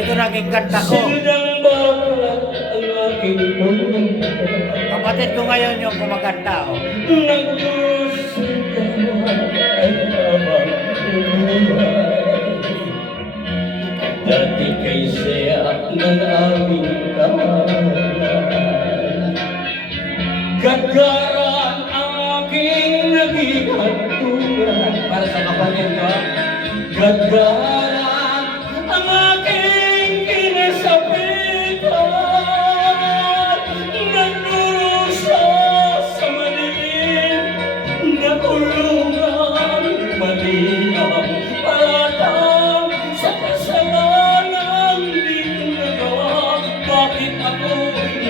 Ito naging kanta ko. Sildang bakla ang aking pumunta. Kapatid ko ngayon yung kumakanta. Oh. Nagdusugawa ay habang umuhay. Dati kay saya ng aming tahanan. Gagaran ang aking naging hantungan. Para sa kapatid ko, gagaran ang aking kinasapitan. Nagdurusa sa madilim na kulungan. Mali ang palatang sa kasalanan di ko nagawa. Bakit ako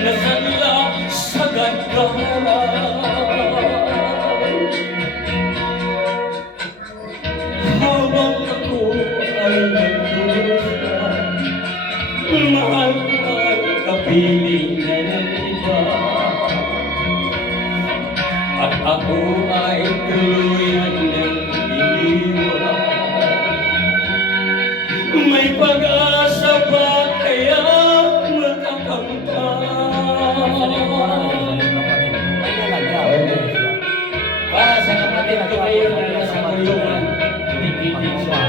nasanla sa gagaran? Habang ako ay nagdurusa, mahal ko ay kapiling na ng iba. At ako ay tuluyan ng iniwan. May pag-asa ba kaya para sa kapatid ko ngayon na nasa kulungan, tinikitin siya.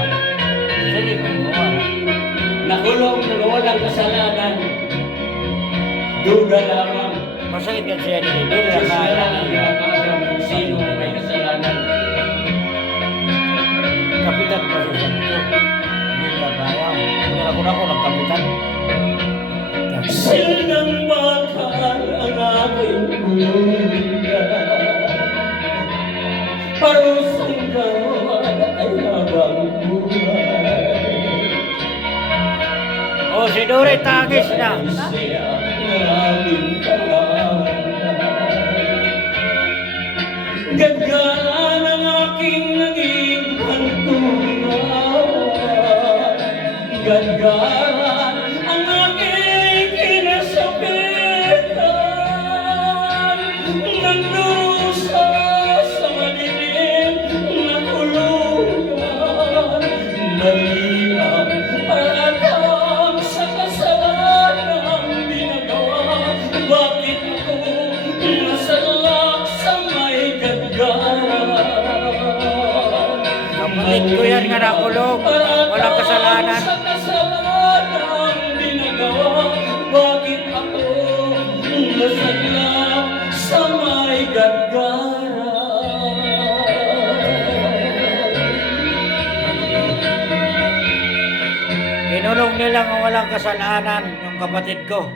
Nakulong na walang kasalanan, duda lamang. Masakit ka siya din. Hindi Diyos lang na lang ang nakakaalam kung sino ang may kasalanan. kapitan pa sa santo. Hindi na kaya. Hindi na ako nagkapitan. Sildang bakal ang aking kulungan. Parusang gawan ay habang buhay. Oh, si Dore tagis na. Siya ng aming tahanan. Gagalan ang aking naging hantungan. Gagalan ang aking kinasapitan. Nagdurusa sa madilim na kulungan. Mali ang palatang sa kasalanang ginagawa. Bakit ako nasalak sa may gagaran? Kapatid ko yan nga nakulong. Walang kasalanan. Sa kasalanang ginagawa. Bakit ako nasalak sa may gagaran? Kinulong nila ng walang kasalanan yung kapatid ko.